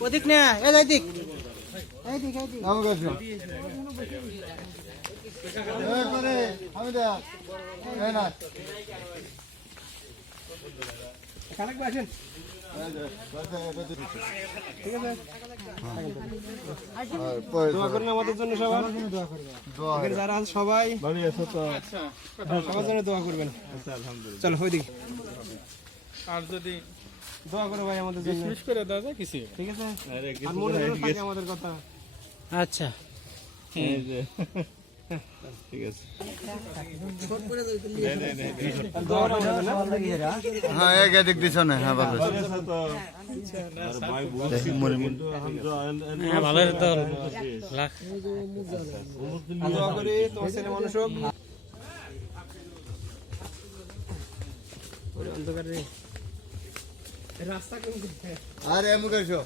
ওদিক না এ সবাই সবার জন্য দোয়া করবেন চলো ওইদিকে। আর যদি দোয়া করো ভাই আমাদের জন্য। মিস করে দাও কিছু। ঠিক আছে? আর মনে যেন থাকে আমাদের কথা। আচ্ছা। ঠিক আছে? হ্যাঁ এক এদিক দিছ না হ্যাঁ ভালো হ্যাঁ ভালো তো। লাখ। দোয়া করি তোমার ছেলে মানুষ হোক। অন্ধকার। রে রাস্তা কোন আরে আমাকে আসো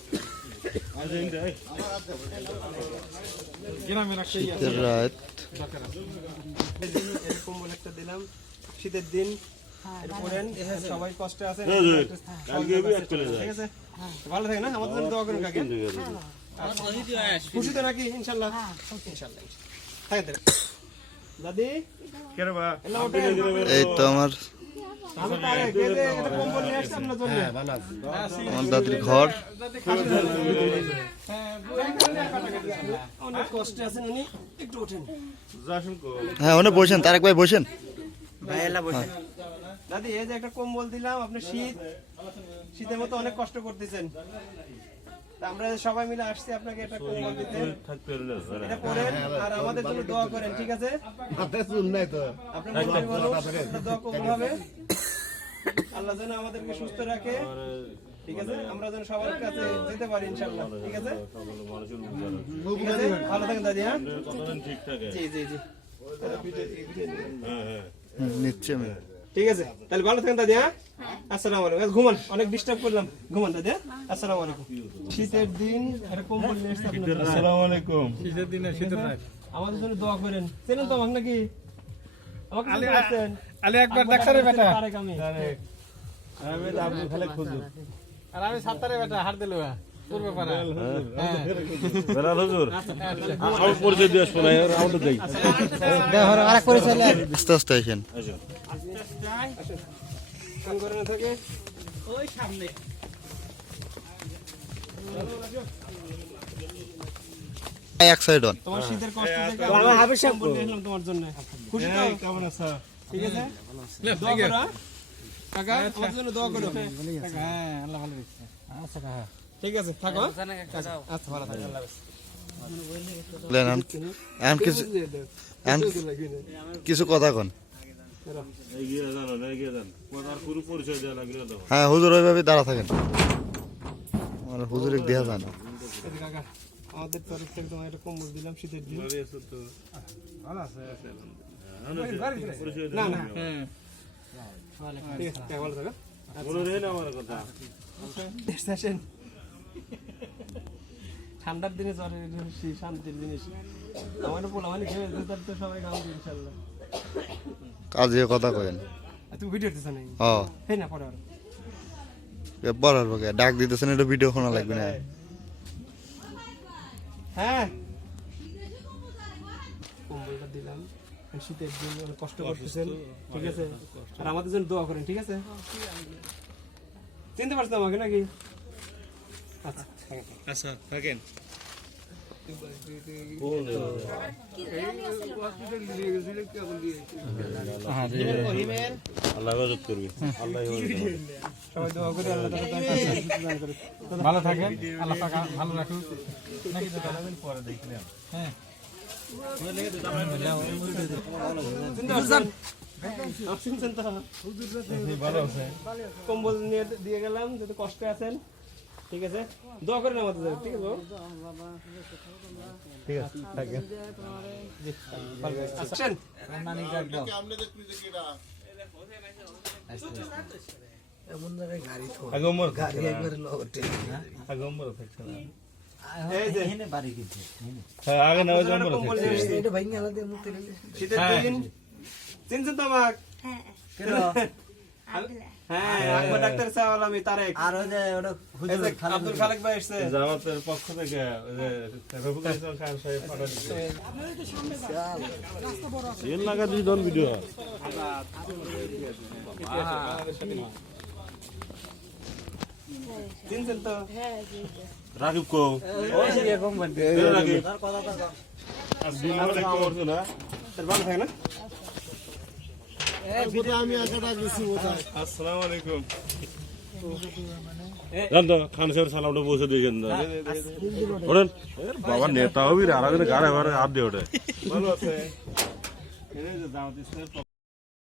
শীতের রাত। এরকম বলে একটা দিলাম শীতের দিন সবাই কষ্টে আছে। ঠিক আছে? ভালো থাকে না আমাদের জন্য দোয়া করুন কাকে। খুশি তো নাকি ইনশাল্লাহ? ইনশাল্লাহ থাকে দাদি? এই তো আমার আমার দাদির ঘর। উনি হ্যাঁ বসেন তারেক ভাই বসেন। দাদি এই যে একটা কম্বল দিলাম আপনি শীত শীতের মতো অনেক কষ্ট করতেছেন। তা আমরা সবাই মিলে আসছি আপনাকে একটা কম্বল দিতে। এটা করেন আর আমাদের জন্য দোয়া করেন ঠিক আছে? আপনার মুরব্বি মানুষ, আপনার দোয়া কবুল হবে। আল্লাহ যেন আমাদেরকে সুস্থ রাখে। ঠিক আছে? আমরা যেন সবার কাছে যেতে পারি ইনশাল্লাহ ঠিক আছে? ভালো থাকেন দাদি হ্যাঁ? জি জি জি। নিচ্ছে ঠিক আছে? তাহলে ভালো থাকেন দাদি হ্যাঁ? আসসালামু আলাইকুম। ঘুমান অনেক ডিস্টার্ব করলাম। ঘুমান দাদি হ্যাঁ? আসসালামু আলাইকুম। শীতের দিন এরকম বললে আসসালামু আলাইকুম। শীতের দিনে শীতের রাত। আমাদের জন্য দোয়া করেন। চেনেন তো আমাকে নাকি? আমাকে আলে একবার ডাক্তারের বেটা। আমি। আর আমি বেটা হার দিল। আস্তে আস্তে আসেন করে না থাকে ওই সামনে এক সাইড অন তোমার শীতের কষ্ট থেকে আমার হাবিব সাহেব বলে এলাম তোমার জন্য। খুশি তো? কেমন আছো? ঠিক আছে? হ্যাঁ? কাকা আমাদের জন্য দোয়া করো। হ্যাঁ আল্লাহ ভালো দিচ্ছে আচ্ছা কাকা। ঠিক আছে থাকো হ্যাঁ? আচ্ছা ভালো থাকো। আল্লাহ হাফেজ। লেন আন আন কিছু কথা কন। হ্যাঁ হুজুর ওইভাবে দাঁড়া থাকেন। আমার হুজুরে দেয়া যায় না আমাদের তরফ থেকে তোমার একটা কম্বল দিলাম শীতের দিন। পরিচয় না না হ্যাঁ আছে? ভালো না ঠান্ডার দিনে জ্বর এসে শান্তির জিনিস। আমার পোলা মানে খেয়ে তার তো সবাই দিই ইনশাল্লাহ। কাজে কথা কয়েন তুমি ভিডিও দিতেছ না না আর বকে ডাক দিতেছেন এটা ভিডিও শোনা লাগবে না। হ্যাঁ। কম্বলটা দিলাম। শীতের দিন কষ্ট করতেছেন ঠিক আছে? আর আমাদের জন্য দোয়া করেন ঠিক আছে? চিনতে পারছেন আমাকে নাকি? আচ্ছা আচ্ছা থাকেন। করে। ভালো থাকেন আল্লাহ ভালো রাখুক। নাকি পরে দেখলাম হ্যাঁ। কম্বল নিয়ে দিয়ে গেলাম যদি কষ্টে আছেন ঠিক আছে? দোয়া করেন আমাদের জন্য, ঠিক আছে বাবু? ঠিক আছে থাকেন জি, ভালো করে। আচ্ছা, আসেন। আগে উমর আগে থাকছে না। হ্যাঁ আমাকে? হ্যাঁ। আকবর ডাক্তার সাহেব আমি তারেক। আর ওই যে ওটা এই যে আব্দুল খালেক ভাই এসছে। জামাতের পক্ষ থেকে ওই চিনছেন তো। রাকিব কো। রাকিব আসসালামু আলাইকুম খান সালামটা পৌঁছে দিয়েছেন বাবা নেতা হবি আর গাড়ি ঘরে হাত দিয়ে ওঠে। ভালো আছে।